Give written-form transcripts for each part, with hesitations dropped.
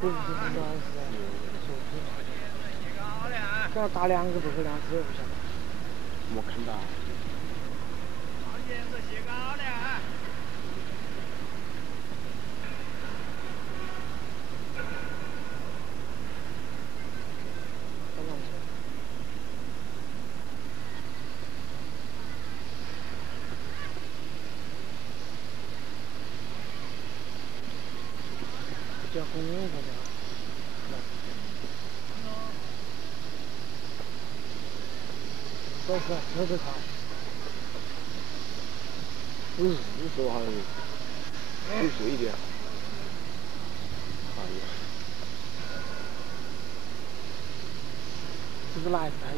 不是很短时间，手机。这样打2个不会2次也不晓得。没看到。颜色写高了。再往前。叫公用的吧。是的他。你说好像注水一点。哎呀，这个来才行。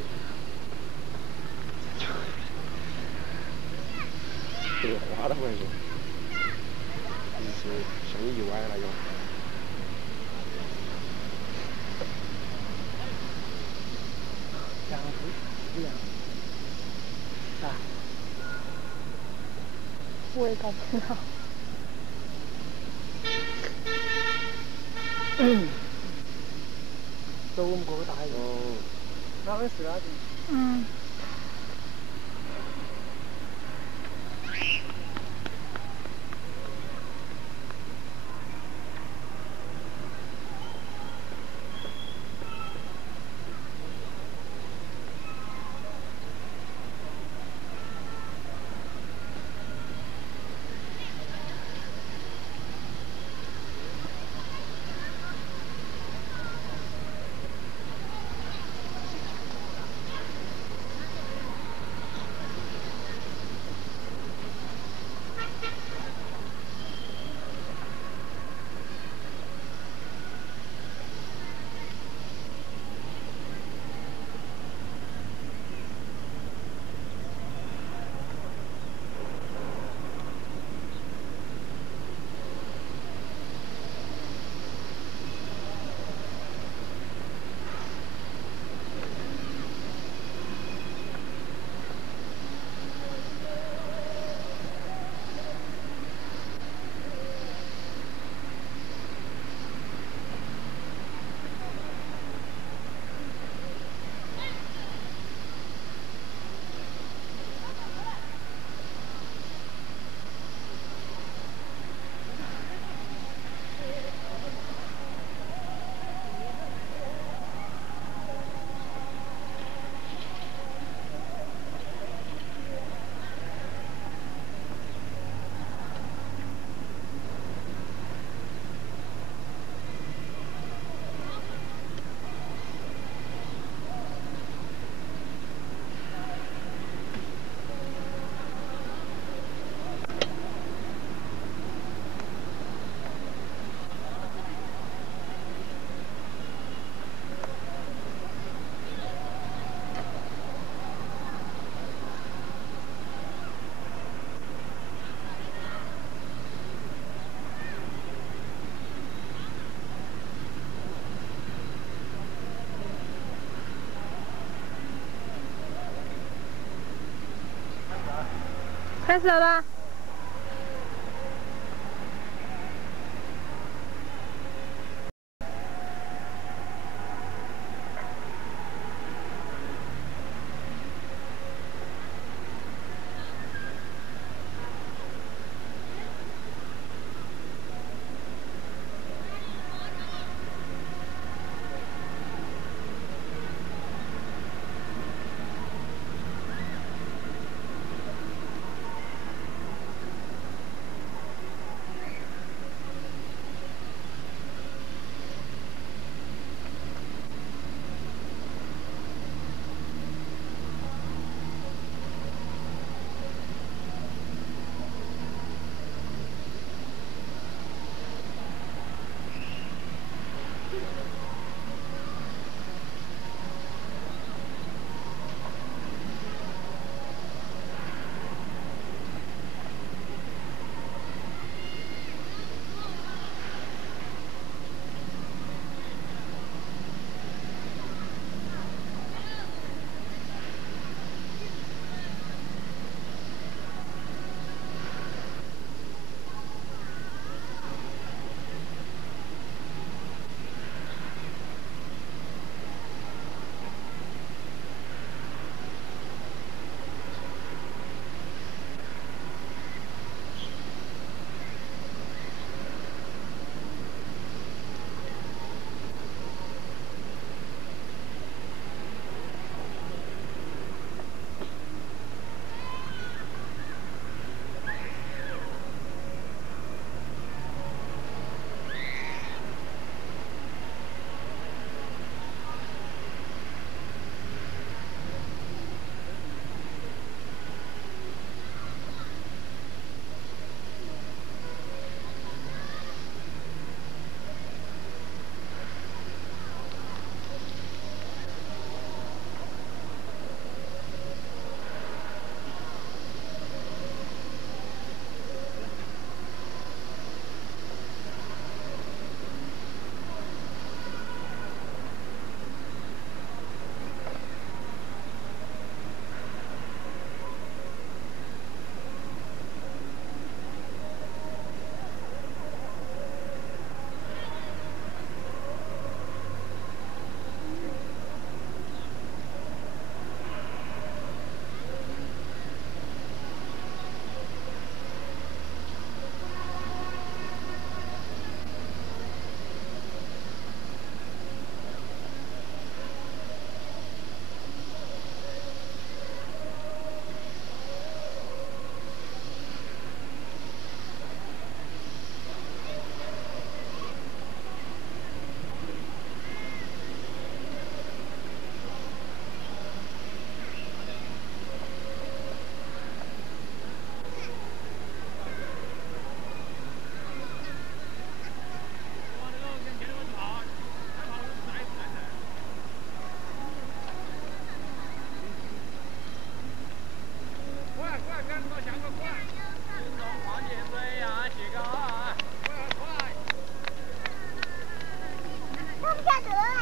这个花了我跟你说，就是像意外那种。2次1样。啊。我也搞不到。走我们过个大海。哦。那边是哪里？嗯。开始了吧？好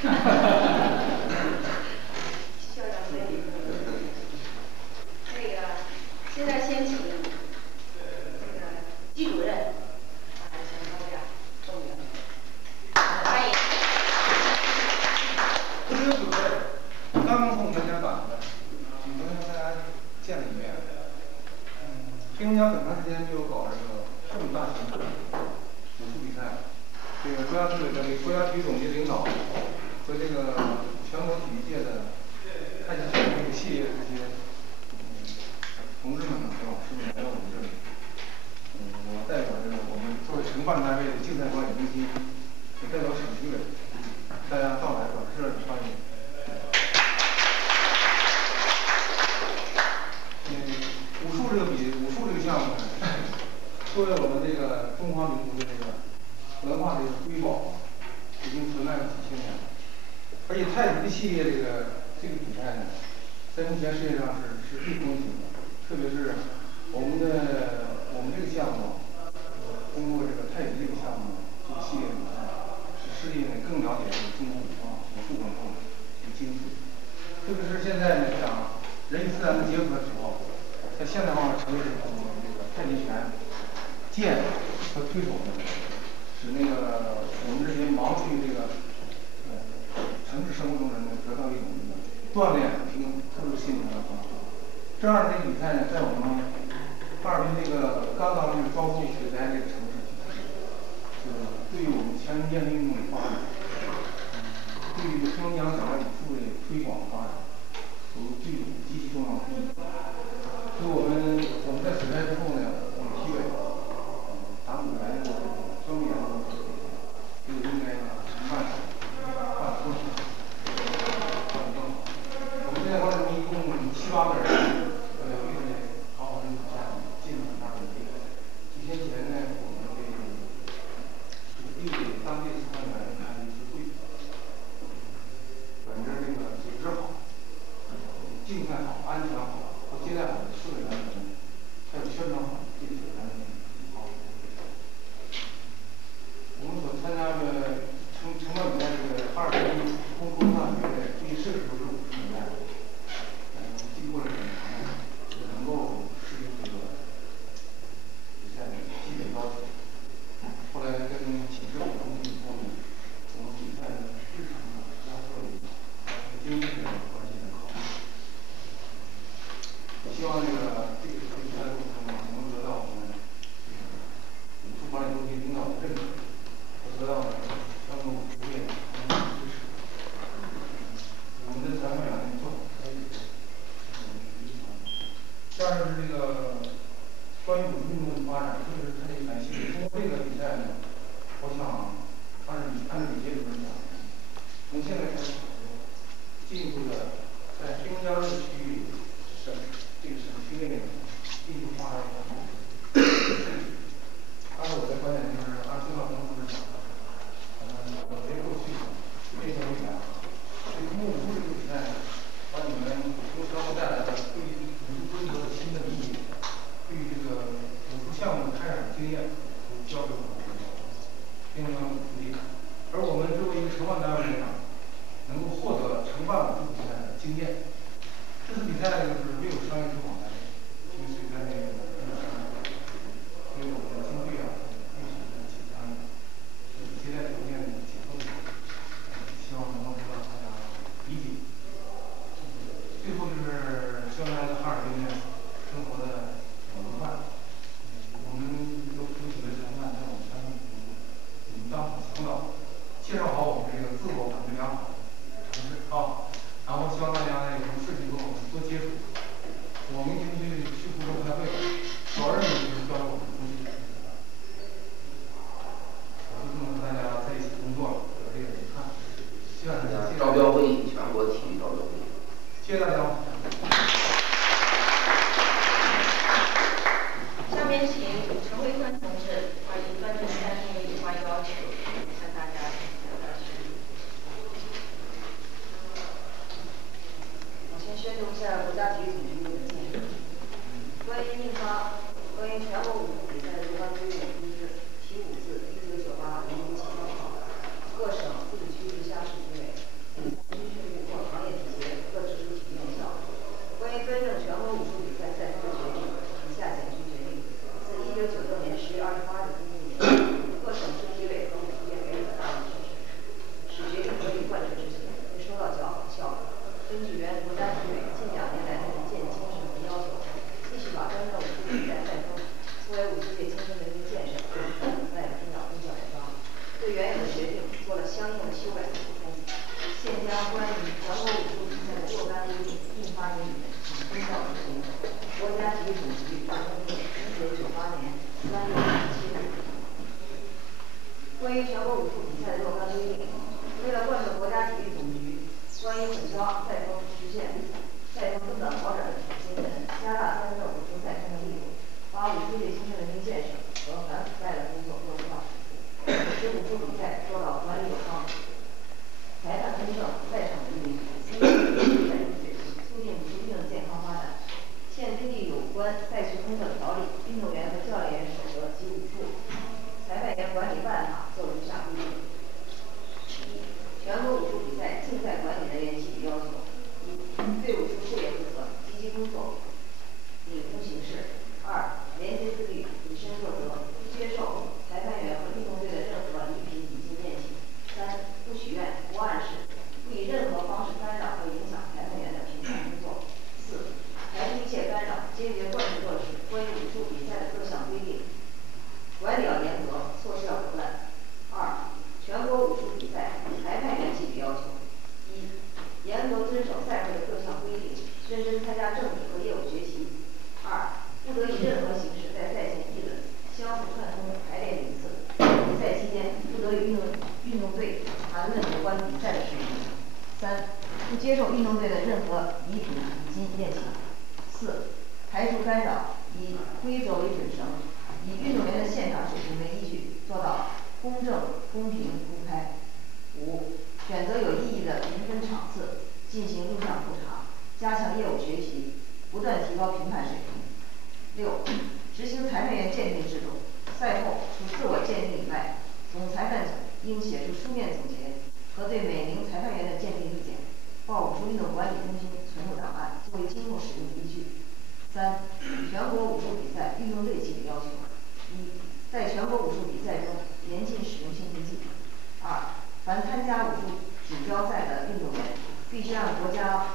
校长可以。那个，现在先请这个季主任先发表动员，欢迎。同学准备，刚刚从我们家赶回来，请同学跟大家见了一面。黑龙江很长时间没有搞这个这么大型的武术比赛，这个中央体委的国家体育总局领导和这个全国体育界的太极拳这个系列的这些同志们呢和老师们来到我们这里，我代表着我们作为承办单位的竞赛管理中心，也代表省纪委，大家到来表示欢迎。武术这个项目呢，作为我们这个中华民族的这个文化的瑰宝，已经存在了几千年了。而且太极的系列这个比赛呢，在目前世界上是最风行的，特别是我们这个项目，通过这个太极这个项目这个系列比赛，使世界呢更了解这个中国武术文化的精髓。特别是现在呢，讲人与自然的结合的时候，在现代化的城市中，这个太极拳、剑和推手呢，使那个我们这些盲区这个城市生活中人呢得到一种锻炼，一种特殊心灵的方式。这样的比赛呢，在我们哈尔滨这个刚刚这个高速水灾这个城市，对于我们全民健身运动的发展，对于黑龙江省的武术的推广发展，都具有极其重要的意义。所以我们在水灾之后呢，我们体委党组研究专门研究这个应该承办办得更好，办得更好。我们现在一共7、8个人，为了好好的比赛，进行很大的努力。几天前呢，我们给当地的裁判员开了一关于全国武术比赛的若干规定印发给你们，请遵照执行。国家体育总局办公厅1998年3月27日。关于全国武术比赛的若干规定，为了贯彻国家体育总局关于本章赛风实现赛风根本好转的精神，加大参赛武术赛事的力度，把武术队精神文明建设和反腐败的工作落实到实处，使武术比赛做到管理有方、裁判公正、外场文明，提升武术赛事水平，促进武术运动健康发展。现根据有关赛事工作条例、运动员和教练员守则及武术裁判员管理办法作如下规定：一、全国武术比赛竞赛管理人员纪律要求：一、对武术事业负责，积极工作，秉公行事；二、廉洁自律，以身作则，不接受裁判员和运动队的任何礼品、礼金、宴请；三、不许愿，不按时，不以任何方式干扰和影响裁判员的评判工作；四、排除一切干扰，坚决贯彻落实关于武术比赛的各项规定，管理要严格，措施要果断。二、全国武术比赛裁判员纪律要求：一、严格遵守赛会的各项规定，认真参加政治和业务学习；二、不得以任何形式在赛前议论，相互串通排练名次；比赛期间不得与运动队谈论有关比赛的事宜；三、不接受运动队的任何礼品、礼金、宴请；四、排除干扰，以规则为准绳，以运动员的现场水平为依据，做到公正、公平、公开。五、选择有意义的评分场次，进行录像复查，加强业务学习，不断提高评判水平。六、执行裁判员鉴定制度，赛后除自我鉴定以外，总裁判应写出书面总结和对每名裁判员的鉴定意见，报武术运动管理中心存入档案，作为今后使用依据。三、全国武术比赛运动队纪律要求：一、在全国武术比赛中严禁使用兴奋剂；二、凡参加武术锦标赛的运动员，必须按国家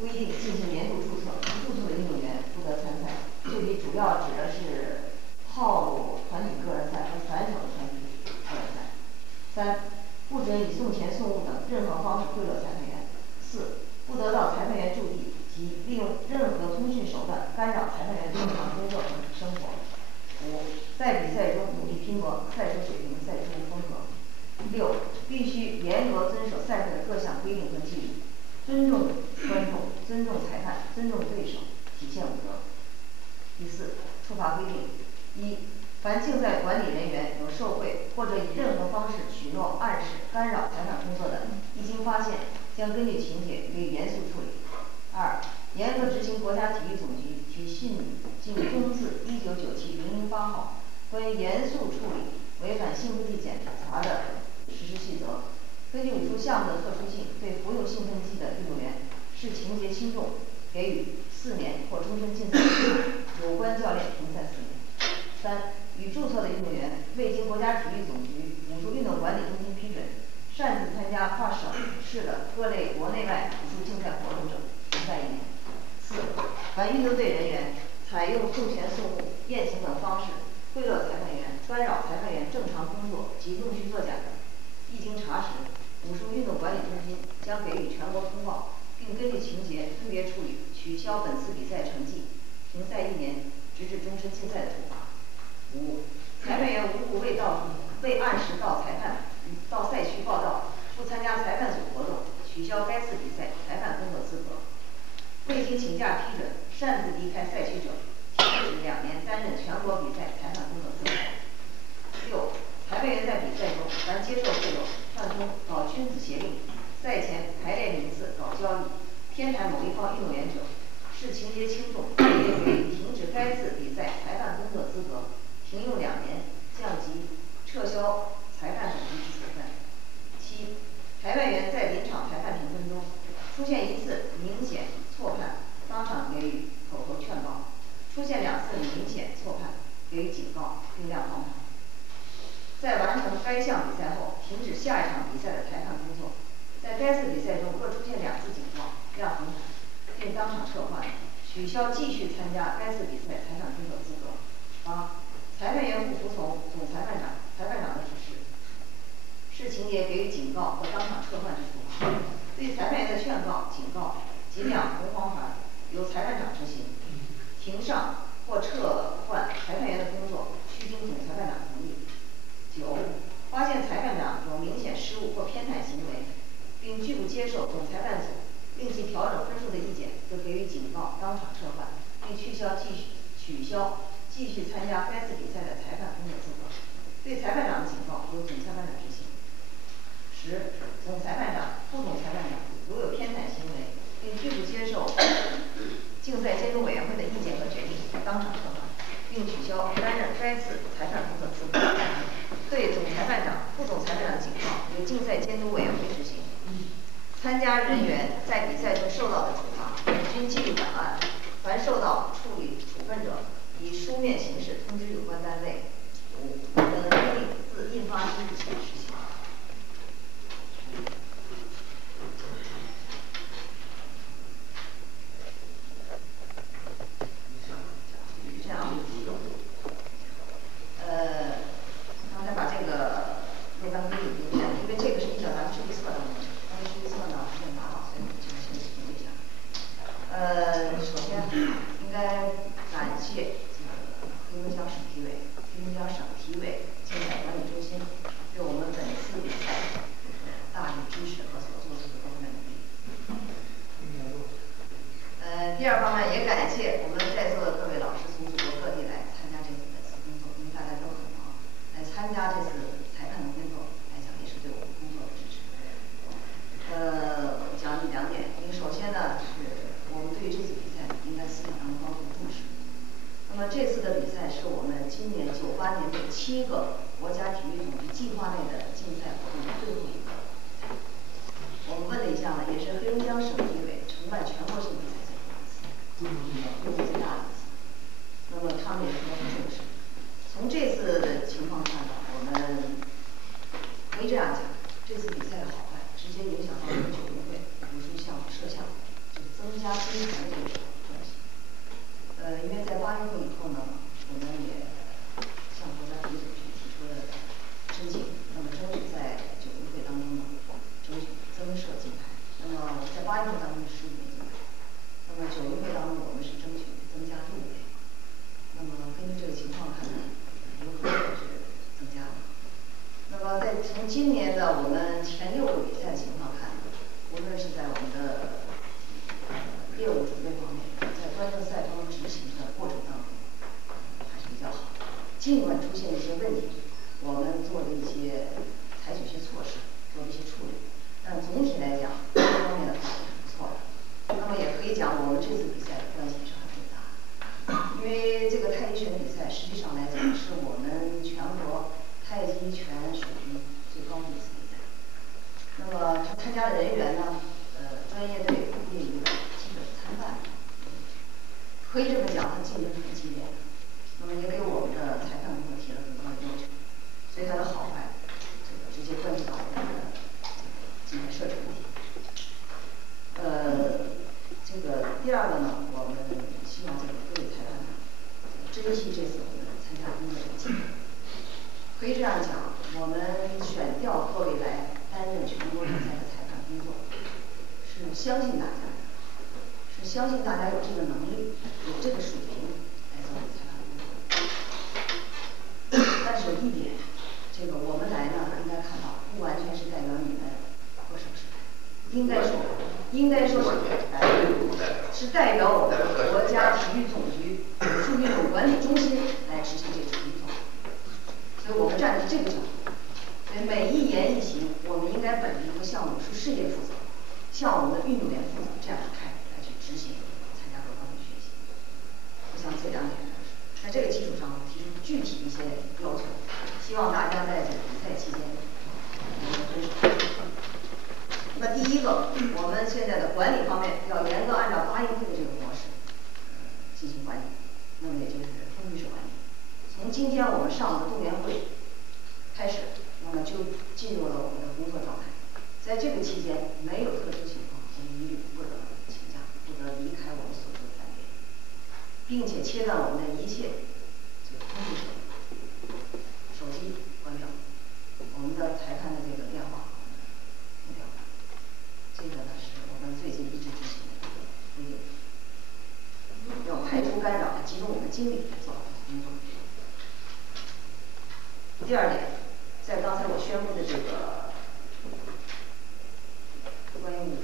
规定进行年度注册，不注册的运动员不得参赛。这里主要指的是套路团体个人赛和散手的团体个人赛。三、不准以送钱送物等任何方式贿赂裁判员。四、不得到裁判员驻地及利用任何通讯手段干扰裁判员正常工作和生活。五、在比赛中努力拼搏，赛出水平，赛出风格。六、必须严格遵守赛会的各项规定和纪律，尊重观众，尊重裁判，尊重对手，体现武德。第四、处罚规定：一、凡竞赛管理人员有受贿或者以任何方式许诺、暗示、干扰裁判工作的，一经发现，将根据情节予以严肃处理。二、严格执行国家体育总局及训进中字1997/008号关于严肃处理违反兴奋剂检查的实施细则，根据武术项目的特殊性，对服用兴奋剂的运动员视情节轻重，给予4年或终身禁赛，有关教练停赛4年。三、与注册的运动员未经国家体育总局武术运动管理中心批准，擅自参加跨省市的各类国内外武术竞赛活动者，停赛1年。四、凡运动队人员采用送钱送物、宴请等方式贿赂裁判员、干扰裁判员正常工作及弄虚作假的，一经查实，武术运动管理中心将给予全国通报，并根据情节分别处理取消本次比赛成绩，停赛1年，直至终身禁赛的处罚。五、裁判员无故未按时到赛区报到，不参加裁判组活动，取消该次比赛裁判工作资格。未经请假批准擅自离开赛区者，停止2年担任全国比赛裁判工作资格。六、裁判员在比赛中凡接受贿赂、串通搞君子协令、赛前排练名次搞交易、偏袒某一方运动员者，视情节轻重，也给予停止该次比赛裁判工作资格、停用2年、降级、撤销裁判等一级处分。七、裁判员在临场裁判评分中出现1次明显错判，当场给予口头劝告；出现2次明显错判，给予警告并亮黄牌。在完成该项比赛后，停止下一场比赛的裁判工作。在该次比赛中各出现2次警告、亮红牌，并当场撤换，取消继续参加该次比赛裁判工作资格。八、裁判员不服从总裁判长、裁判长的指示，视情节给予警告或当场撤换之处罚。接受总裁判组另计调整分数的意见，则给予警告，当场撤换，并取消继续参加该次比赛的裁判工作资格。对裁判长的警告由总裁判长执行。10. 总裁判长、副总裁判长如有偏袒行为，并拒不接受竞赛监督委员会的意见和决定，当场撤换，并取消担任该次裁判工作资格。对总裁判长、副总裁判长的警告由竞赛监督委员会执行。参加人员在比赛中受到的处罚均记录档案，凡受到处分者，以书面形式通知有关单位。5. 本规定自印发之日起实行。这样，刚才把这个若干规定留下，因为这个是依照咱们实际测的，咱们实际测呢还没拿到，所以我们这个先留一下。首先应该感谢黑龙江省体委、黑龙江省体委竞赛管理中心对我们本次比赛大力支持和所做出的各方面努力。第二方面也感谢我们在座的各位老师从祖国各地来参加这次的工作，因为大家都很忙，来参加这次裁判的工作来讲也是对我们工作的支持。讲2点，因为首先呢是我们对于这次比赛应该思想上高度重视。那么这次的比赛是我们今年98年度7个国家体育总局计划内的竞赛活动的最后一个。我们问了一下呢，也是黑龙江省体委承办全国性比赛最后一次，规模最大的一次。那么他们也是高度重视。从这次的情况看呢，我们可以这样讲，这次比赛的好坏直接影响到我们9运会武术项目摄像，就增加金牌的这个关系。因为在8运会以后呢，我们也向国家体育总局提出了申请，那么争取在9运会当中呢，争取增设金牌。那么在8运会当中是15枚金牌，那么9运会当中我们是争取增加6枚。那么根据这个情况看呢，有可能是增加了。那么从今年的我们前6个比赛情况看，无论是在我们的业务准备方面，在端正赛程执行的过程当中还是比较好。尽管出现一些问题，我们做了一些采取一些措施，做了一些处理，但总体来讲，这方面的发展是不错的。那么也可以讲，我们这次比赛的关系是很重大的，因为这个太极拳比赛实际上来讲是我们全国太极拳水平最高的一次比赛。那么他参加的人员呢，专业队、业余的基本参半，可以这么讲，他竞争是很激烈的。那么也给我们的裁判工作提了很高的要求，所以它的好坏，这个直接关系到我们的金牌设置问题。这个第二个呢，我们希望这个各位裁判呢，珍惜这次我们参加工作的机会。可以这样讲，我们选调各位来担任全国比赛的裁判工作，是相信大家的，是相信大家有这个能力，有这个水平来做裁判工作。但是有一点，这个我们来呢，应该看到，不完全是代表你们各省市，应该说是代表我们国家体育总局武术运动管理中心来执行这次工作。所以我们站在这个角度，所以每一言一行，我们应该本着一个向武术事业负责，向我们的运动员负责这样的态度来去执行参加各方面学习。我想这2点在这个基础上提出具体一些要求，希望大家在这个比赛期间能够遵守。那么第一个，我们现在的管理方面要严格按照8运会的这个模式进行管理，那么也就是封闭式管理。从今天我们上的动员会开始，那么就进入了我们的工作状态。在这个期间，没有特殊情况，我们一律不得请假，不得离开我们所住的饭店，并且切断我们的一切这个通讯设备，手机关掉，我们的裁判的这个电话停掉。这个呢是我们最近一直执行的规定，要排除干扰，集中我们精力来做好工作。第2点，在刚才我宣布的这个关于武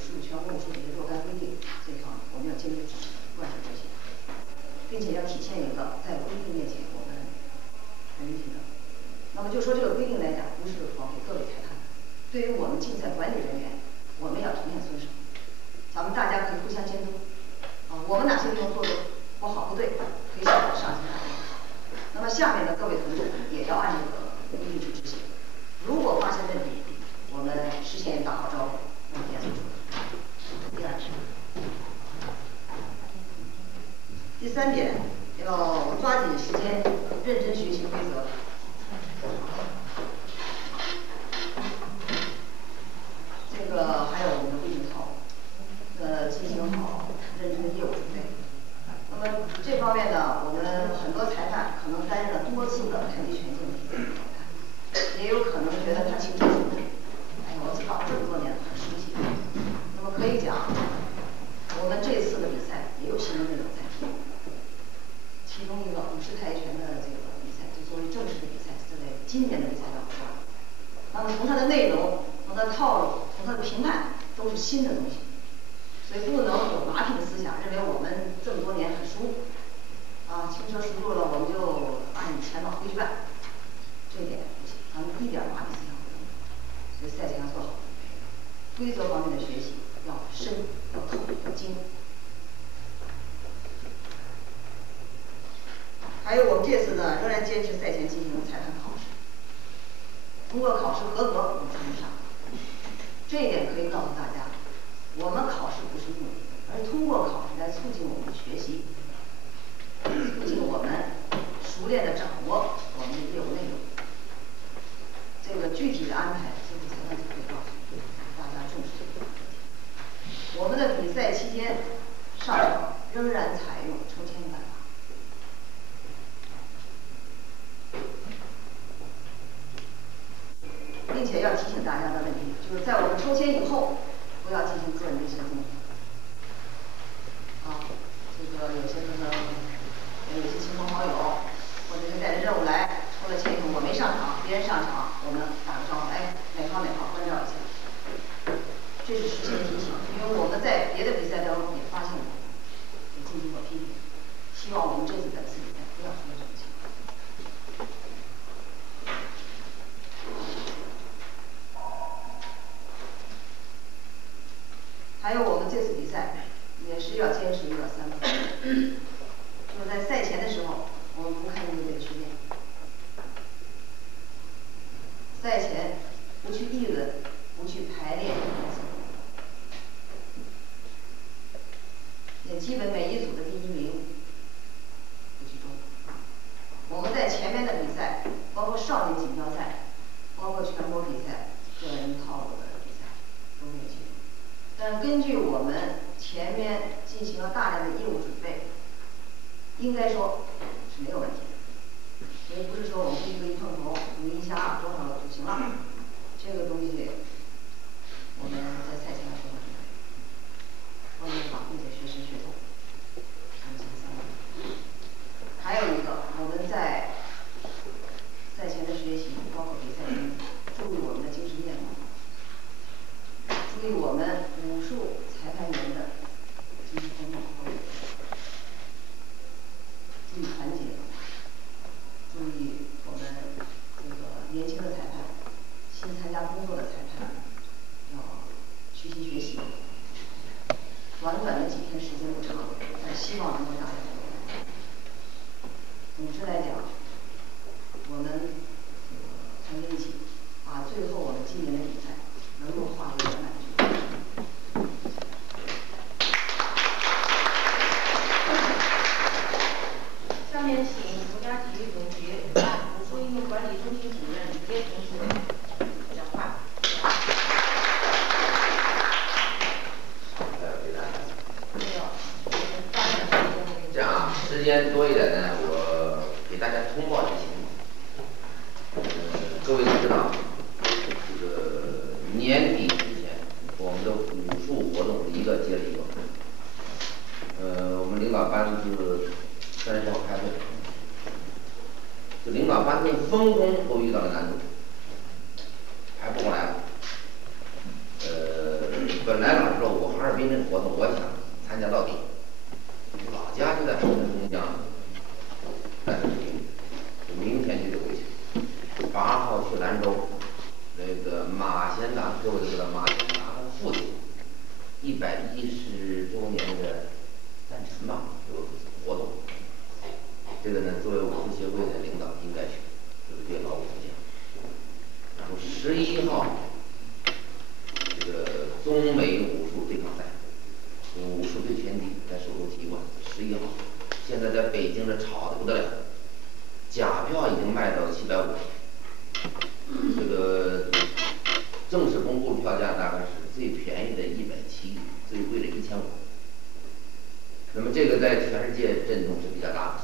3点，要抓紧时间，认真学习规则。这个还有我们的规定操，进行好认真的业务准备。那么这方面呢，我们很多裁判可能担任了多次的太极拳竞比赛裁判，也有可能觉得他轻轻松松。哎，我知道这么多年很熟悉。那么可以讲，我们这次的比赛也有新的内容在。其中一个50太极拳的这个比赛，就作为正式的比赛，是在今年的比赛当中。那么从它的内容、从它的套路、从它的评判，都是新的东西，所以不能有麻痹的思想，认为我们这么多年很熟，轻车熟路了，我们就把你钱往回去办，这一点不行，咱们一点麻痹思想不能有，所以赛前要做好准备，规则方面的学习要深、要透、要精。还有我们这次呢，仍然坚持赛前进行裁判考试，通过考试合格，我们才能上。这一点可以告诉大家，我们考试不是目的，而是通过考试来促进我们的学习，促进我们熟练的掌握我们的业务内容。这个具体的安排，最后裁判就会告诉你，大家重视这个问题。我们的比赛期间上场仍然采用抽签办法。并且要提醒大家的问题，就是在我们抽签以后，不要进行个人的一些动作。这个有些可能有些亲朋好友，或者是带着任务来，抽了签以后我没上场，别人上场，我们打个招呼，哎，哪号哪号关照一下。这是实情提醒，因为我们在别的比赛当中也发现过，也进行过批评，希望我们这次比赛不要出现这种情况。还有我们这次比赛也是要坚持一个3不，就是在赛前的时候，我们不看应对的训练，赛前不去议论，不去排练比赛，也基本每一组的第1名不去争。我们在前面的比赛，包括少年锦标赛，包括全国比赛，个人套路的比赛都没有去。但根据我们前面进行了大量的业务准备，应该说是没有问题的。所以不是说我们一个一碰头，你一下多少就行了。这个东西我们在赛前要做好准备，我们把并且学识学透。还有一个，我们在赛前的学习，包括比赛中，注意我们的精神面貌。注意我们武术裁判员的精神面貌，注意团结，注意我们这个年轻的裁判，新参加工作的裁判要虚心学习。短短的几天时间不长，但希望能够大家做到。总之来讲，我们团结一起，把最后我们今年的比赛能够化为圆满。下面请国家体育总局武术运动管理中心主任叶同学讲话。这样啊，时间多一点呢，我给大家通报一下情况。各位知道，这个年底之前，我们的武术活动一个接着一个。我们领导班子30号开会，这领导班子分工都遇到了难度，排不过来了。本来老实说，我哈尔滨这个活动，我想参加到底。老家就在中江，但是明天就得回去。8号去兰州，那个马贤达，各位都知道马贤达的父亲110周年的诞辰吧，有活动。这个呢，作为武术协会的领导应该去，对不对？劳务出现。然后11号，这个中美武术对抗赛，武术对拳击在首都体育馆，11号现在在北京这炒的不得了，假票已经卖到750，这个正式公布的票价大概是最便宜的170，最贵的1500。那么这个在全世界震动是比较大的。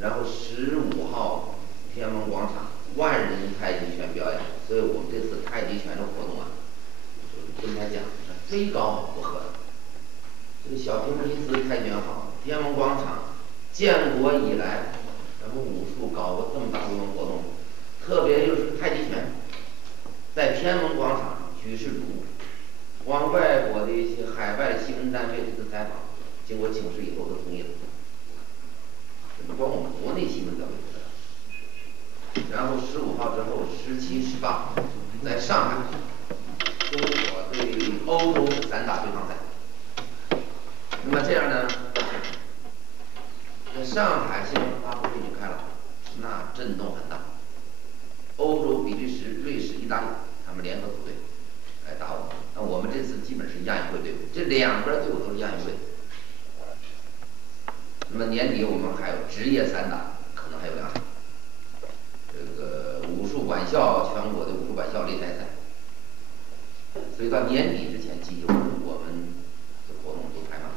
然后15号天安门广场万人太极拳表演，所以我们这次太极拳的活动啊，就是跟他讲非高不可。这个小平时一词太极拳好，天安门广场建国以来，咱们武术搞过这么大规模活动，特别就是太极拳，在天安门广场举世瞩目。往外国的一些海外新闻单位这次采访，经过请示以后都同意了。光我们国内新闻单位知道。然后15号之后，17、18号在上海，中国对欧洲3大对抗赛。那么这样呢，在上海新闻发布会就开了，那震动很大。欧洲比利时、瑞士、意大利他们联合组队来打我们。那我们这次基本是亚运会队伍，这2边队伍都是亚运会。那么年底我们还有职业散打，可能还有2场。这个武术管校全国的武术管校擂台赛，所以到年底之前，基本我们的活动都开放了。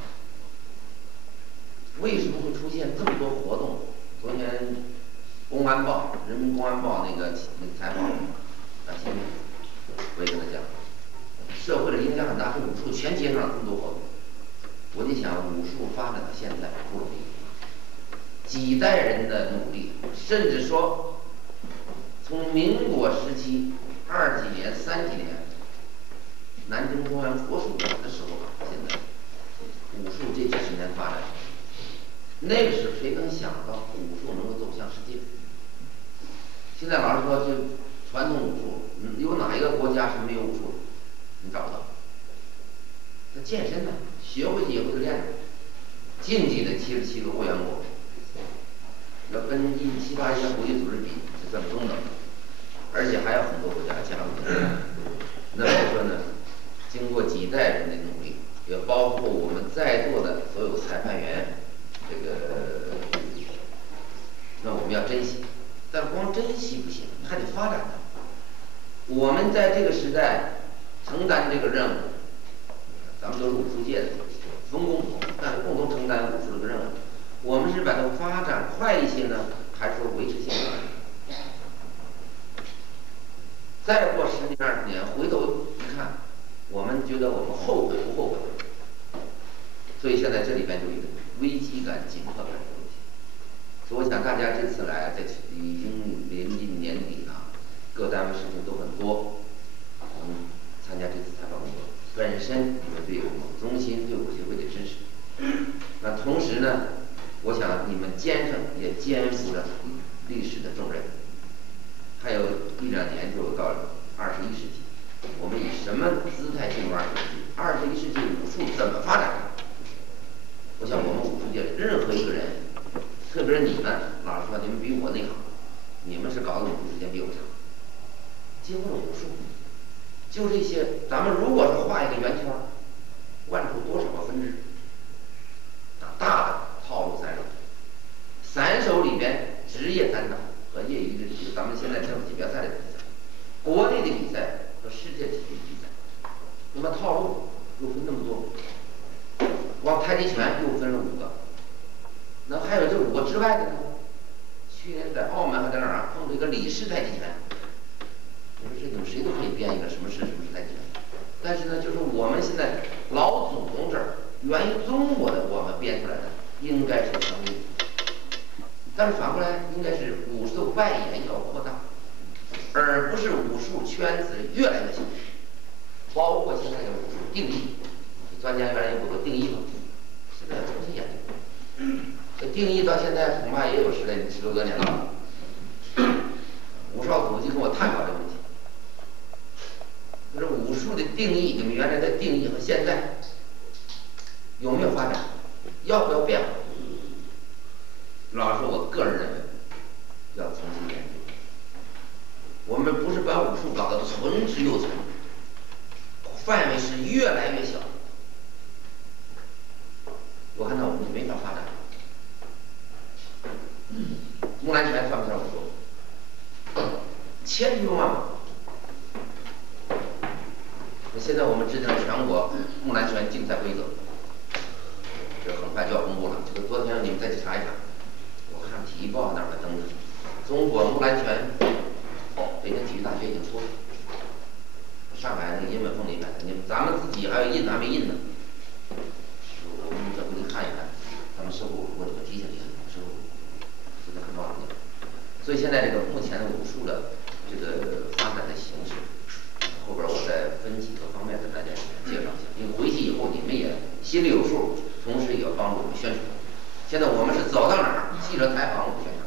为什么会出现这么多活动？昨天公安报、人民公安报那个采访前面我也跟他讲，社会的影响很大，是武术全接上了这么多活动。我就想，武术发展到现在不容易，几代人的努力，甚至说从民国时期20几年、30几年，南京中央国术馆的时候，现在武术这几十年发展，那个时候谁能想到武术能够走向世界？现在老实说，就传统武术，有哪一个国家是没有武术的？你找不到。他健身呢，学会也会练的。竞技的77个会员国，要跟其他一些国际组织比，是算中等的，而且还有很多国家加入进来。那么说呢，经过几代人的努力，也包括我们在座的所有裁判员，这个，那我们要珍惜。但是光珍惜不行，还得发展它。我们在这个时代承担这个任务，咱们都是武术界的，分工不同，但是共同承担武术这个任务。我们是把它发展快一些呢，还是说维持现状？再过10年、20年，回头一看，我们觉得我们后悔不后悔？所以现在这里边就有一个危机感、紧迫感的问题。所以我想大家这次来，已经临近年底了，各单位事情都很多。我们参加这次采访工作，本身你们对我们中心、对武协会的支持。那同时呢，我想你们肩上也肩负着历史的重任。还有1、2年就到21世纪，我们以什么姿态进入21世纪？21世纪武术怎么发展？我想我们武术界任何一个人，特别是你们，老实说，你们比我内行，你们是搞的武术时间比我长，接触了武术，就这些，咱们如果是画一个圆圈，万出多少个分支？大的套路3手里边职业单打和业余的咱们现在政府级别赛的比赛，国内的比赛和世界级别比赛，那么套路又分那么多，光太极拳又分了5个，那还有这5个之外的呢？去年在澳门还在哪儿碰到一个李氏太极拳，我说这种谁都可以编一个什么是太极拳，但是呢，就是我们现在老祖宗这儿源于中国的，我们编出来的应该是成立。但是反过来，应该是武术外延要扩大，而不是武术圈子越来越小。包括现在的武术定义，专家原来有个定义嘛，现在要重新研究。这定义到现在恐怕也有10多年了。吴少祖就跟我探讨这个问题，就是武术的定义，你们原来的定义和现在有没有发展，要不要变化？老实说，我个人认为要重新研究。我们不是把武术搞得存之又存，范围是越来越小。我看到我们就没法千军万马。现在我们制定了全国木兰拳竞赛规则，这很快就要公布了。这个昨天你们再去查一查，我看体育报那儿登的，中国木兰拳，北京体育大学已经出了，上海那个英文凤梨版，咱们自己还有印还没印呢。我们再回去看一看，咱们师傅我这个提醒提醒师傅，现在很多了。所以现在这个目前的武术的这个发展的形式，后边我再分几个方面跟大家介绍一下。因为回去以后你们也心里有数，同时也要帮助我们宣传。现在我们是走到哪儿，记者采访我们宣传。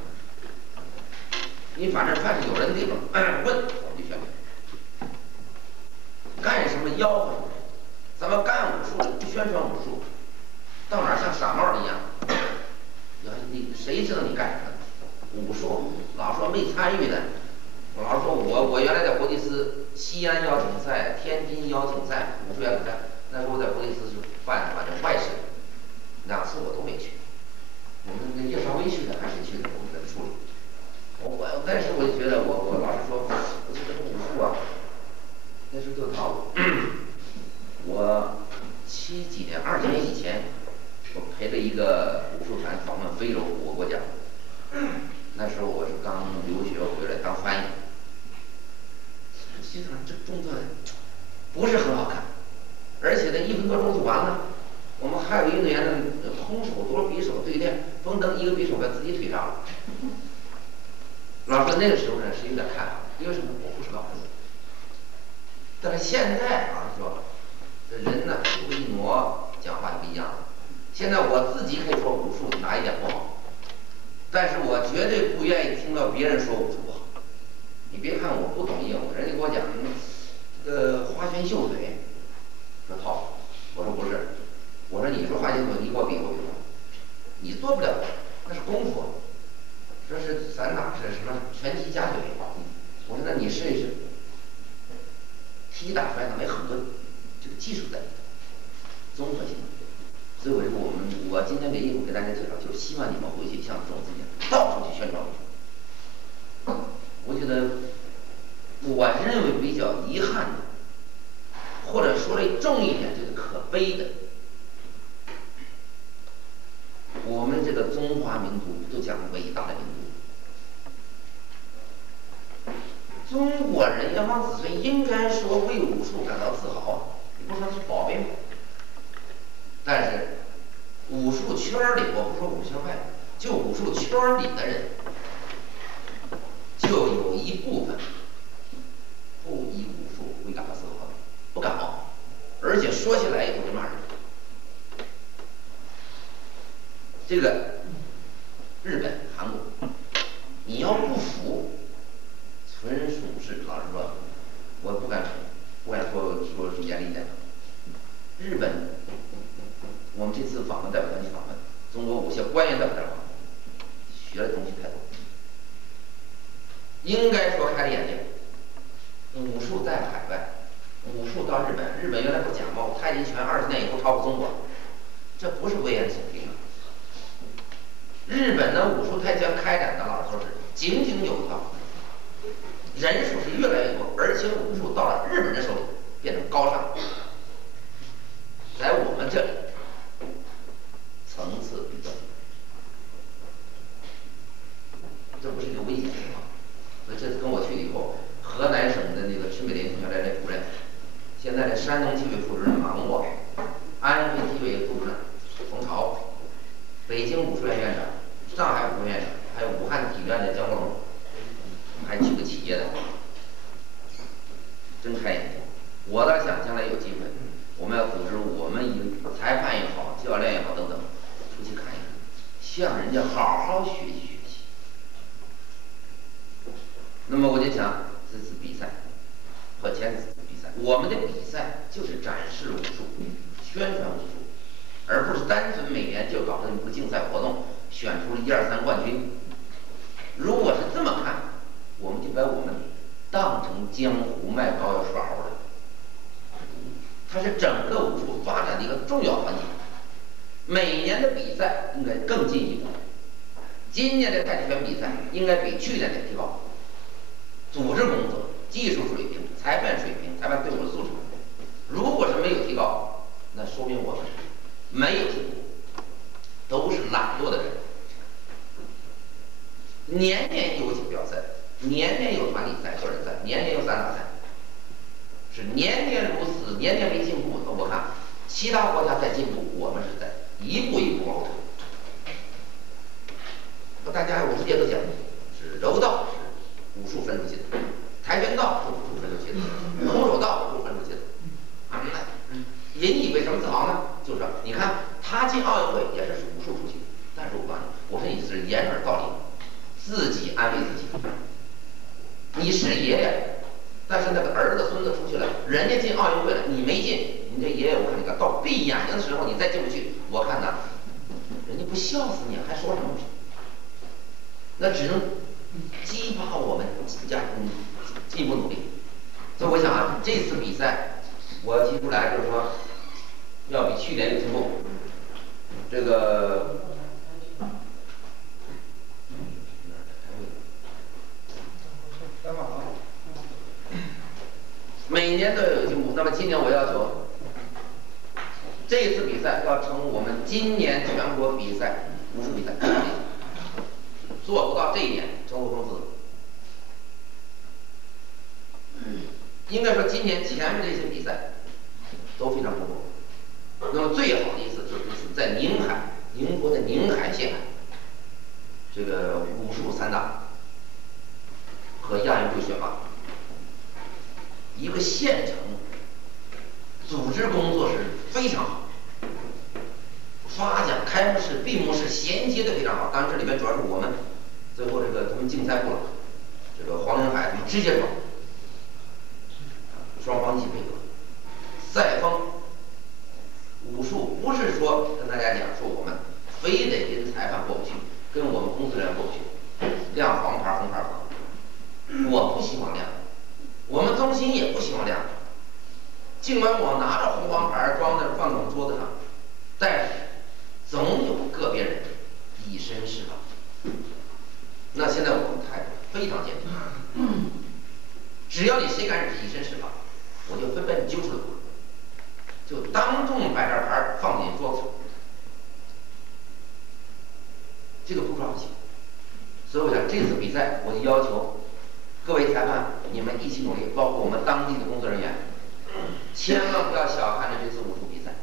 你反正凡是有人的地方，问我们就宣传。干什么吆喝什么？咱们干武术的不宣传武术，到哪儿像傻帽一样。你谁知道你干什么？武术老说没参与的，老说我原来在国际司西安邀请赛、天津邀请赛、武术邀请赛，那时候在国际司是办反正坏事，2次我都没去。我们那叶绍威去的还是去的，我们在处理。但是我就觉得我老是说，我觉得武术啊，那时候就套路。我20几年以前，我陪着一个武术团访问非洲5个国家。那时候我是刚留学回来当翻译，其实这动作不是很好看，而且呢1分多钟就完了。我们还有运动员呢，空手多匕首对练，嘣噔一个匕首把自己腿上了。老师那个时候呢是有点看法，因为什么？我不是老师。但是现在老师说，这人呢头发一挪，讲话就不一样了。现在我自己可以说武术哪一点不好。但是我绝对不愿意听到别人说武术不好。你别看我不懂业务，人家给我讲这个花拳绣腿，说套，我说不是，我说你说花拳绣腿，你给我比划比划，你做不了，那是功夫，这是散打是什么拳击夹腿，我说那你试一试，踢打摔打没很多这个技术在里头，综合性。所以我说我今天给大家介绍，就是希望你们回去像这种自己到处去宣传武术。我觉得，我认为比较遗憾的，或者说的重一点就是可悲的，我们这个中华民族都讲伟大的民族，中国人炎黄子孙应该说为武术感到自豪啊，你不说是宝贝吗？但是武术圈里，我不说武术圈外，就武术圈里的人，就有一部分不以武术为感到自豪，不感冒，而且说起来以后就骂人。这个日本、韩国，你要不服，纯属是老实说，我不敢说是严厉点。日本。我们这次访问代表团去访问中国武协官员代表团访问，学的东西太多，应该说开了眼界。武术在海外，武术到日本，日本原来不讲吗？太极拳20年以后超过中国，这不是危言耸听啊。日本的武术太极拳开展的老实说是井井有条，人数是越来越多，而且武术到了日本人手里变成高尚，在我们这里。层次比较低，这不是一个危险吗？所以这次跟我去以后，河南省的那个陈美林同学来的主任，现在的山东体委副主任马洪国，安徽体委副主任冯朝，北京武术院院长，上海武术院院长，还有武汉体育院的姜国龙，还几个企业的，真开眼界。我倒想将来有机会，我们要组织我们以裁判也好，教练也好等等。出去看一看，向人家好好学习学习。那么我就讲这次比赛和前几次比赛，我们的比赛就是展示武术、宣传武术，而不是单纯每年就搞这么一个竞赛活动，选出了1、2、3冠军。如果是这么看，我们就把我们当成江湖卖膏药耍猴的，它是整个武术发展的一个重要环节。每年的比赛应该更进一步，今年的太极拳比赛应该比去年的提高。组织工作、技术水平、裁判水平、裁判队伍的素质，如果是没有提高，那说明我们没有进步，都是懒惰的人。年年有锦标赛，年年有团体赛、个人赛，年年有3大赛，是年年如此，年年没进步。我看其他国家在进步，我们是在一步一步往后退。和大家50节都讲，是柔道是武术分出去的，跆拳道是武术分出去的，空手道武术分出去的。引以为什么自豪呢？就是你看他进奥运会也是武术出去的，但是我告诉你，我说你是掩耳盗铃，自己安慰自己。你是爷爷，但是那个儿子孙子出去了，人家进奥运会了，你没进，你这爷爷我看你看到闭眼睛的时候你再进不去，我看呐，人家不笑死你还说什么？那只能激发我们进一步努力。所以我想啊，这次比赛我提出来就是说，要比去年有进步。这个每年都有进步。那么今年我要求，这次比赛要成我们今年全国比赛武术比赛。做不到这一点，成我公司。应该说今年前面这些比赛都非常成功。那么最好的一次就是在宁波的宁海县，这个武术3大和亚运会选拔，一个县城组织工作是非常好。发奖、开幕式、闭幕式衔接的非常好。当然，这里面主要是我们最后这个他们竞赛部了，这个黄凌海他们直接说，双方一起配合。赛风武术不是说跟大家讲说我们非得跟裁判过不去，跟我们工作人员过不去，亮黄牌、红牌不，我不希望亮，我们中心也不希望亮。尽管我拿着红黄牌装在放在我们桌子上，但是总有个别人以身试法。那现在我们态度非常坚定，只要你谁敢以身试法，我就分把你揪出来，就当众摆点牌放进桌子上，这个不抓不起。所以我想这次比赛，我就要求各位裁判，你们一起努力，包括我们当地的工作人员，千万不要小看了这次武术比赛。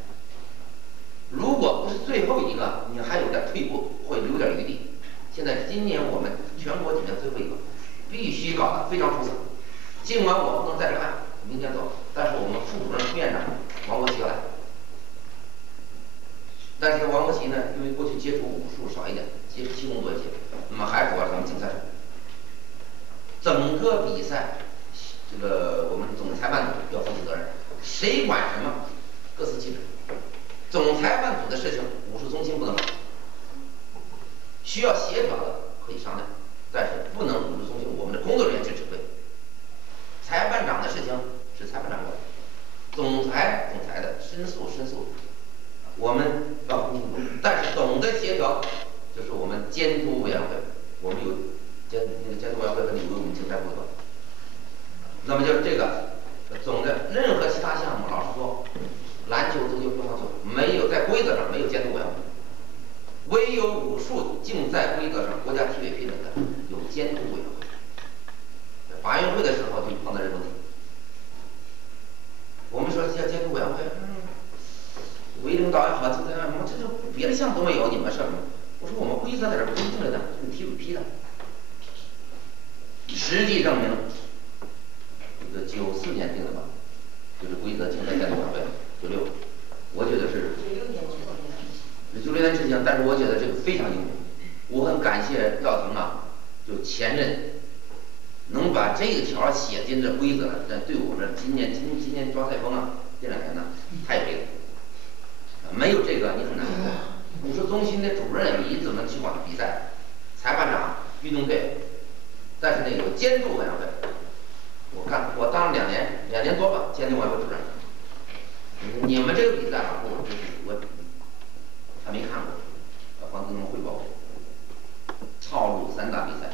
如果不是最后一个，你还有点退步，会留点余地。现在今年我们全国体面最后一个，必须搞得非常出色。尽管我不能在这看，明天走，但是我们副主任、副院长王国旗要来。但是王国旗呢，因为过去接触武术少一点，接触气功多一些，那么还是主要是咱们竞赛手。整个比赛，这个我们总裁判组要负起责任，谁管什么，各司其职。总裁判组的事情，武术中心不能管，需要协调的可以商量，但是不能武术中心我们的工作人员去指挥。裁判长的事情是裁判长管，总裁的申诉，我们要分清楚。但是总的协调就是我们监督委员会，我们有监督委员会和有我们竞赛部的。那么就是这个总的任何其他项目，老实说，篮球、足球、乒乓球没有在规则上没有监督委员会，唯有武术竞赛规则上国家体委批准的有监督委员会。法运会的时候就碰到这个问题。我们说监督委员会，委领导也好，竞赛也好，这就别的项目都没有，你们是什么？我说我们规则在这规定着呢，是体委批的。实际证明，这个94年定的吧，就是规则竞赛监督委员会96，我觉得是96年之前，但是我觉得这个非常英勇，我很感谢赵婷啊，就前任能把这个条写进这规则了，但对我们今年抓赛风啊，这2年呢太有力了，没有这个你很难做。武术中心的主任你怎么去管比赛？裁判长、运动队，但是那个监督委员会，我当了2年多吧，监督委员会主任。你们这个比赛啊，我还没看过，黄跟你们汇报过。套路3大比赛，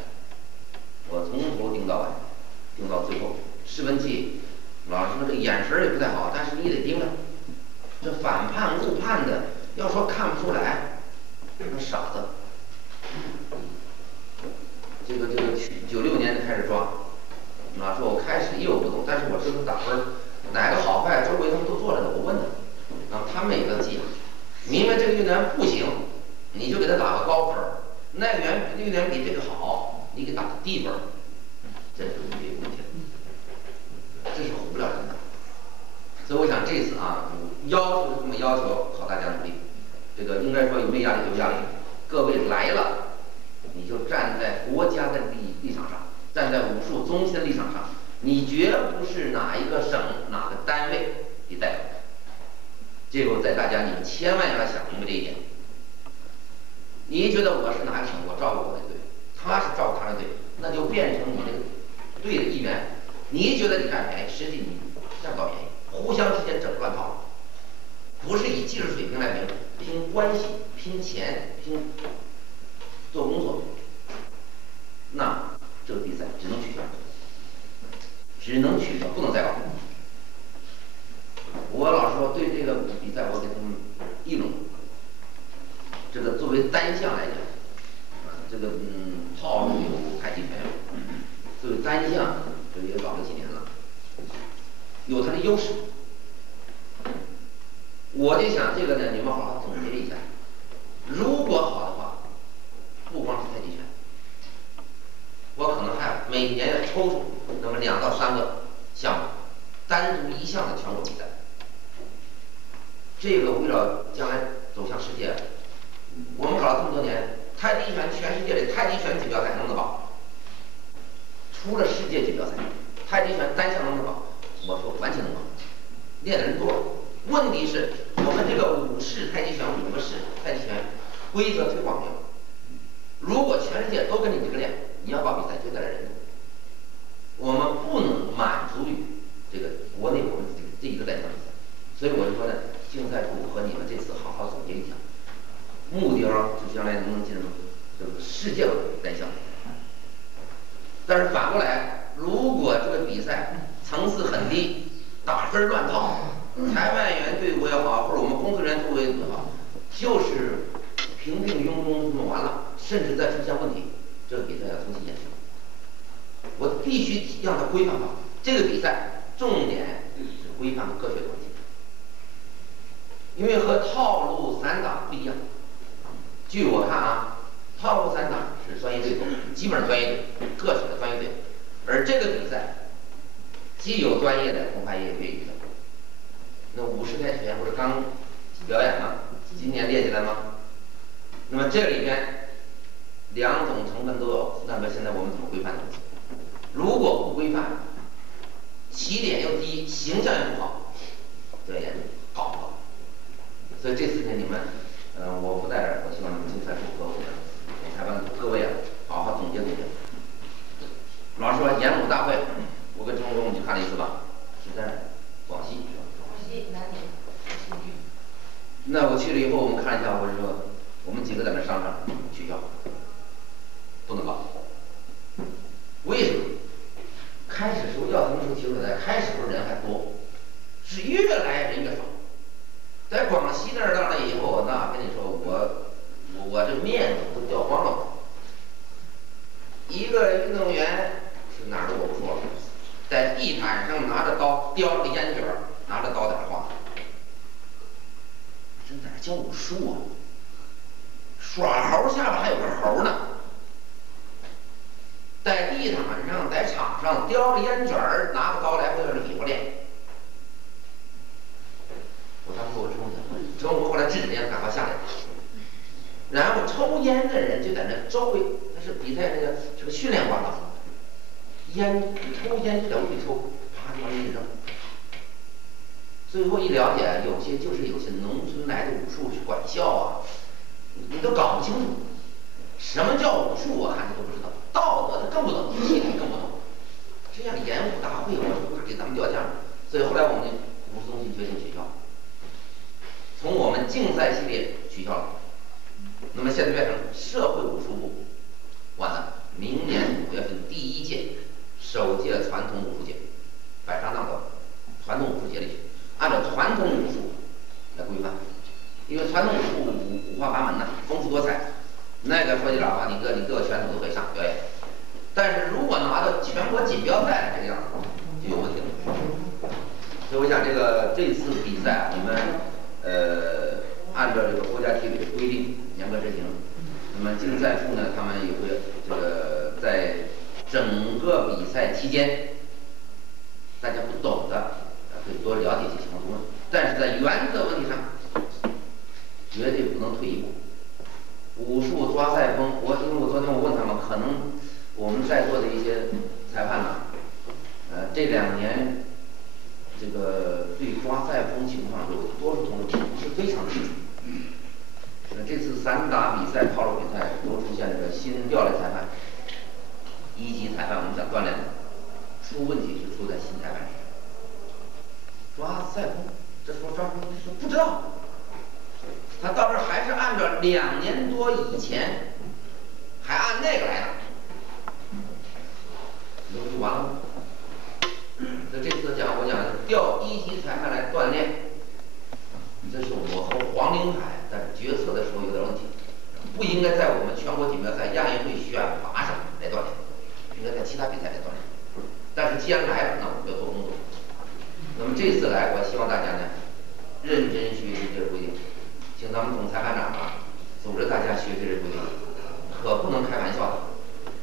我从头盯到尾，神也不太好，但是你得盯着。这反叛误判的，要说看不出来，那傻子。这个96年就开始抓，说我开始业务不懂，但是我知道打分哪个好坏，周围他们都坐着呢，我问他，他们也都记。明白这个运动员不行，你就给他打个高分；那个运动员比这个好，你给打个低分。这是没有问题的，这是唬不了人的。所以我想这次要求这么要求，靠大家努力。这个应该说有没有压力有压力，各位来了，你就站在国家的立场上，站在武术中心的立场上，你绝不是哪一个省哪个单位的代表。这个在大家你们千万要想明白这一点。你觉得我是哪个省，我照顾我的队，他是照顾他的队，那就变成你这个队的一员。你觉得你占便宜，实际你占不到便宜，互相之间整乱套了。不是以技术水平来拼关系、拼钱、拼做工作，那这个比赛只能取消，不能再搞。我老实说，对这个比赛我给他们议论过。这个作为单项来讲，这个套路有太极拳有，作为单项这也搞了几年了，有它的优势。我就想这个呢，你们好好总结一下。如果好的话，不光是太极拳，我可能还每年要抽出那么2到3个项目，单独一项的全国比赛。这个为了将来走向世界，我们搞了这么多年，太极拳全世界的太极拳锦标赛能不能搞？除了世界锦标赛，太极拳单项能不能搞？我说完全能搞，练的人多。问题是我们这个5式太极拳5个式太极拳规则推广没有？如果全世界都跟你这个练，你要搞比赛就在这人多。我们不能满足于这个国内我们这一个单项比赛，所以我就说呢，竞赛部和你们这次好好总结一下，目标就将来能不能进入这个世界单项。但是反过来，如果这个比赛层次很低，打分乱套，裁判员队伍也好，或者我们工作人员队伍也好，就是平平庸庸这么完了，甚至再出现问题，这个比赛要重新演示。我必须让它规范化。这个比赛重点是规范科学的问题，因为和套路散打不一样。据我看套路散打是专业队伍，基本上专业队，各省的专业队，而这个比赛既有专业的，恐怕也有业余的。那5式太极拳不是刚表演吗？今年练起来吗？那么这里边2种成分都有，那么现在我们怎么规范呢？如果不规范，起点又低，形象也不好，这也搞不好。所以这次呢，你们，我不在这儿，我希望你们竞赛部和我们裁判部各位好好总结总结。老实说，演武大会，我跟钟总我们去看了一次吧，是在广西是吧？南宁。那我去了以后，我们看了一下，我是说，我们几个在那商量取消，不能搞。为什么？开始时候要他们说提出来，开始时候人还多，是越来人越少。在广西那儿到了以后，那跟你说，我这面子都掉光了。一个运动员是哪儿的我不说了，在地毯上拿着刀叼着烟卷，拿着刀在那画。真在这教武术啊！耍猴下边还有个猴呢，在地毯上，在场上叼着烟卷儿，拿个刀来回在这比划练。我当时我抽我后来制止人家赶快下来，然后抽烟的人就在那周围，那是比赛这个训练馆了，抽烟就在屋里抽，啪就往里扔。最后一了解，有些农村来的武术管校你都搞不清楚，什么叫武术，我看他都不知道，道德他更不懂，体育更不懂。这样演武大会，我说给咱们掉价，所以后来我们武术中心决定取消，从我们竞赛系列取消了。那么现在变成社会武术部，完了，明年5月份第1届首届传统武术节摆上档口，传统武术节里统武术来规范，因为传统武术五花八门呐，丰富多彩。那个说句老话，你各个拳头都可以上表演，但是如果拿到全国锦标赛这个样子，就有问题了。所以我想这次比赛我们按照这个国家体委的规定严格执行。那么竞赛处呢，他们也会在整个比赛期间，大家不懂的可以多了解一些情况多问，但是在原则问题上，绝对不能退一步。武术抓赛风，因为我昨天我问他们，可能我们在座的一些裁判呢，这2年这个对抓赛风情况有多数同志不是非常清楚。这次散打比赛、套路比赛都出现这个新调来裁判，1级裁判我们想锻炼的，出问题是出在新裁判身上。抓赛风，这说抓风是不知道。他到这儿还是按照2年多以前，还按那个来的，那不就完了吗？所以这次讲我讲的是调1级裁判来锻炼，这是我和黄凌海在决策的时候有点问题，不应该在我们全国锦标赛亚运会选拔上来锻炼，应该在其他比赛来锻炼。但是既然来了，那我们要做工作。那么这次来，我希望大家呢认真学习这个规定。请咱们总裁判长啊，组织大家学这个规定，可不能开玩笑的。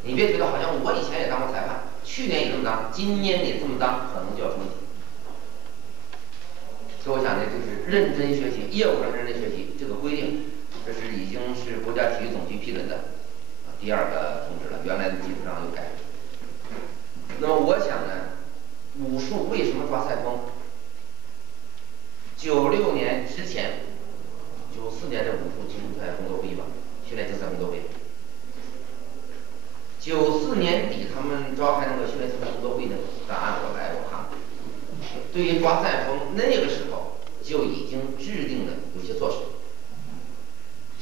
你别觉得好像我以前也当过裁判，去年也这么当，今年也这么当，可能就要出问题。所以我想呢，就是认真学习，业务上认真学习。这个规定，这是已经是国家体育总局批准的第2个通知了，原来的基础上有改。那么我想呢，武术为什么抓赛风？96年之前。94年的武术竞赛工作会议吧，训练竞赛工作会议。94年底他们召开那个训练竞赛工作会议的档案我看过，对于抓赛风那个时候就已经制定了有些措施，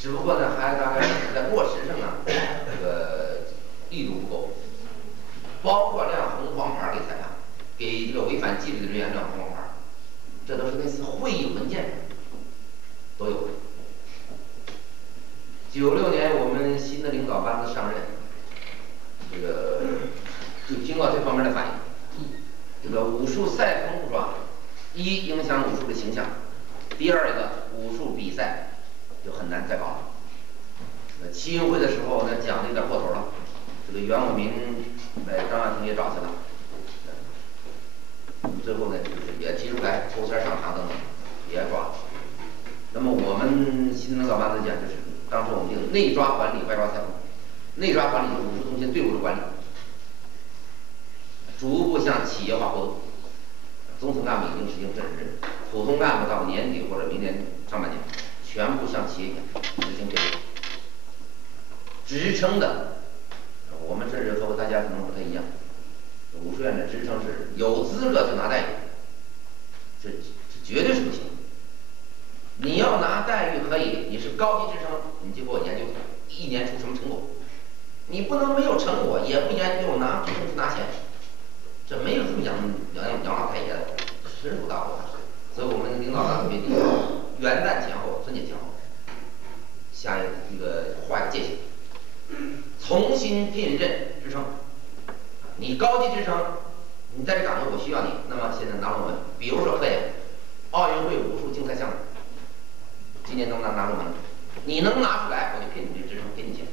只不过呢还大概是在落实上呢这个力度不够，包括亮红黄牌给裁判，给这个违反纪律的人员亮红黄牌，这都是那次会议文件上都有的。96年我们新的领导班子上任，这个就听到这方面的反映。这个武术赛风不抓，一影响武术的形象，第二个武术比赛就很难再搞了。七运会的时候呢讲的有点过头了，这个袁武民张亚廷也找去了，最后呢就是也提出来抽签上堂等等，也抓了。那么我们新领导班子讲就是。当时我们定内抓管理，外抓赛风。内抓管理就是武术中心队伍的管理，逐步向企业化过渡。中层干部已经实行正式任务，普通干部到年底或者明年上半年，全部向企业执行这个职称的。我们这是和大家可能不太一样，武术院的职称是有资格就拿待遇，这绝对是不行。你要拿待遇可以，你是高级职称，你就给我研究1年出什么成果。你不能没有成果，也不研究拿职称去拿钱，这没有这么养老太爷的，深不到我。所以我们领导班子决定，元旦前后、春节前后，下一个划一个界限，重新聘任职称。你高级职称，你在这岗位我需要你，那么现在拿论文，比如说科研，奥运会武术竞赛项目。今年能拿论文，你能拿出来，我就聘你这职称，给你钱。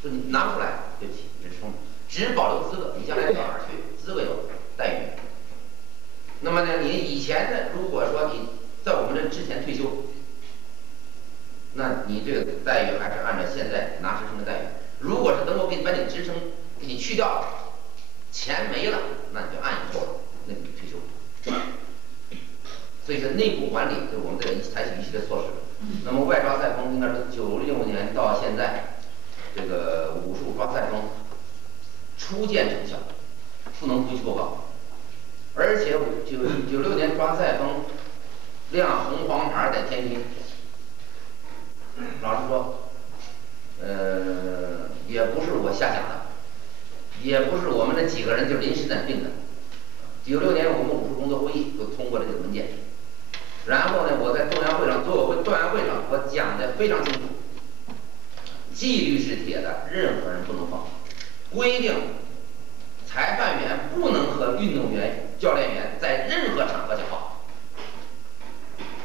说你拿不出来，对不起，职称只保留资格，你将来到哪儿去，资格有，待遇。那么呢，你以前呢，如果说你在我们这之前退休，那你这个待遇还是按照现在拿职称的待遇。如果是能够把你职称给你去掉了，钱没了，那你就按以后了，那你退休。所以说内部管理对我们这采取一系列措施。那么外抓赛风应该是96年到现在，这个武术抓赛风初见成效，不能不去报告。而且96年抓赛风亮红黄牌在天津，老实说，也不是我瞎想的，也不是我们这几个人就临时定的。96年我们武术工作会议就通过这个文件，然后呢，非常清楚，纪律是铁的，任何人不能碰。规定，裁判员不能和运动员、教练员在任何场合讲话。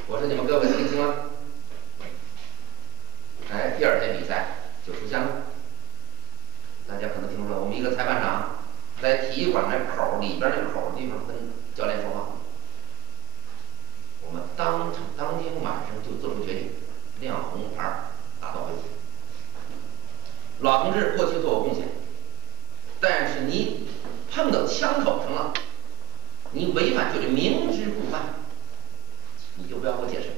我说你们各位听清了？哎，第二天比赛就出现了。大家可能听说，我们一个裁判长在体育馆那口里边那口地方跟教练说话。我们当天晚上就做出决定，亮红牌，打道回府。老同志过去做过贡献，但是你碰到枪口上了，你违反纪律，明知故犯，你就不要给我解释。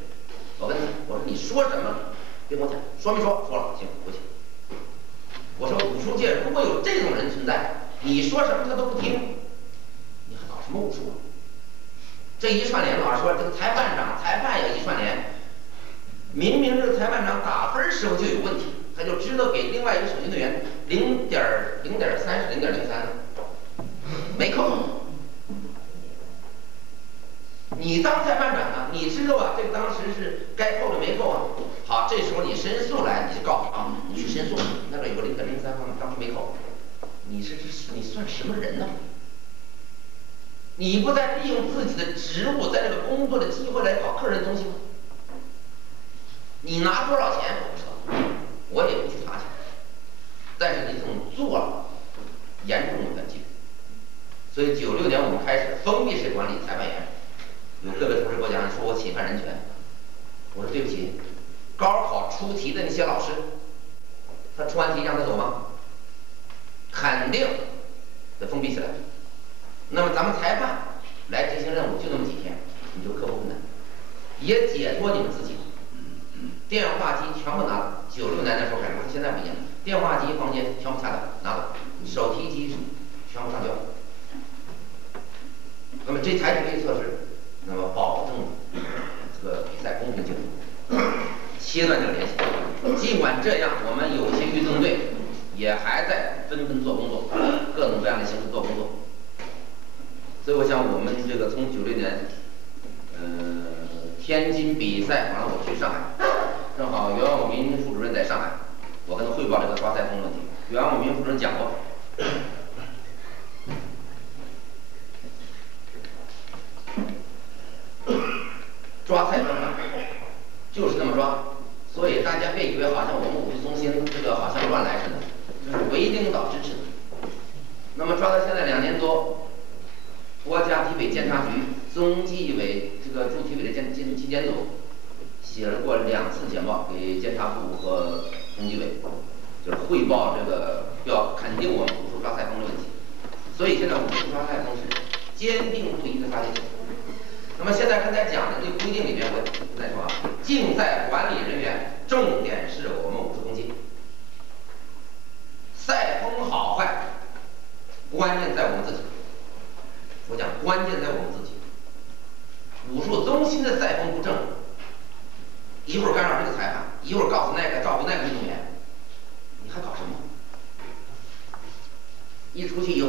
我跟他我说你说什么？别跟我讲，说没说？说了，行，回去。我说武术界如果有这种人存在，你说什么他都不听，你还搞什么武术啊？这一串联，老师说这个裁判长、裁判也一串联，明明这个裁判长打分时候就有问题，他就知道给另外一个守军队员0.30、0.03的，没扣。你当裁判长啊，你知道啊，这个当时是该扣的没扣啊。好，这时候你申诉来，你就告啊，你去申诉，那边有个0.03分，当时没扣，你算什么人呢？你不在利用自己的职务，在这个工作的机会来搞个人东西吗？你拿多少钱我不知道，我也不去查去，但是你这么做了，严重违反纪律。所以96年我们开始封闭式管理裁判员。有各个同事给我讲说我侵犯人权，我说对不起，高考出题的那些老师，他出完题让他走吗？肯定得封闭起来。那么咱们裁判来执行任务就那么几天，你就克服困难，也解脱你们自己。电话机全部拿了，96年的时候开始，现在不一样，电话机房间全部掐掉拿走，手提机全部上交。那么这采取这些措施。那么保证这个比赛公平竞争，切断这个联系。尽管这样，我们有些运动队也还在纷纷做工作，各种各样的形式做工作。所以我想，我们这个从96年，天津比赛完了，我去上海，正好袁永民副主任在上海，我跟他汇报这个抓赛风问题。袁永民副主任讲过。抓裁方法就是这么抓，所以大家别以为好像我们武术中心这个好像乱来似的，这是唯领导支持的。那么抓到现在2年多，国家体委监察局、中纪委这个驻体委的纪检组写了过2次简报给监察部和中纪委，就是汇报这个要肯定我们武术抓裁风的问题。所以现在武术抓裁风是坚定不移的抓进去。那么现在刚才讲的这个规定里面，我再说啊，竞赛管理人员重点是我们武术中心，赛风好坏，关键在我们自己。我讲关键在我们自己。武术中心的赛风不正，一会儿干扰这个裁判，一会儿告诉那个照顾那个运动员，你还搞什么？一出去有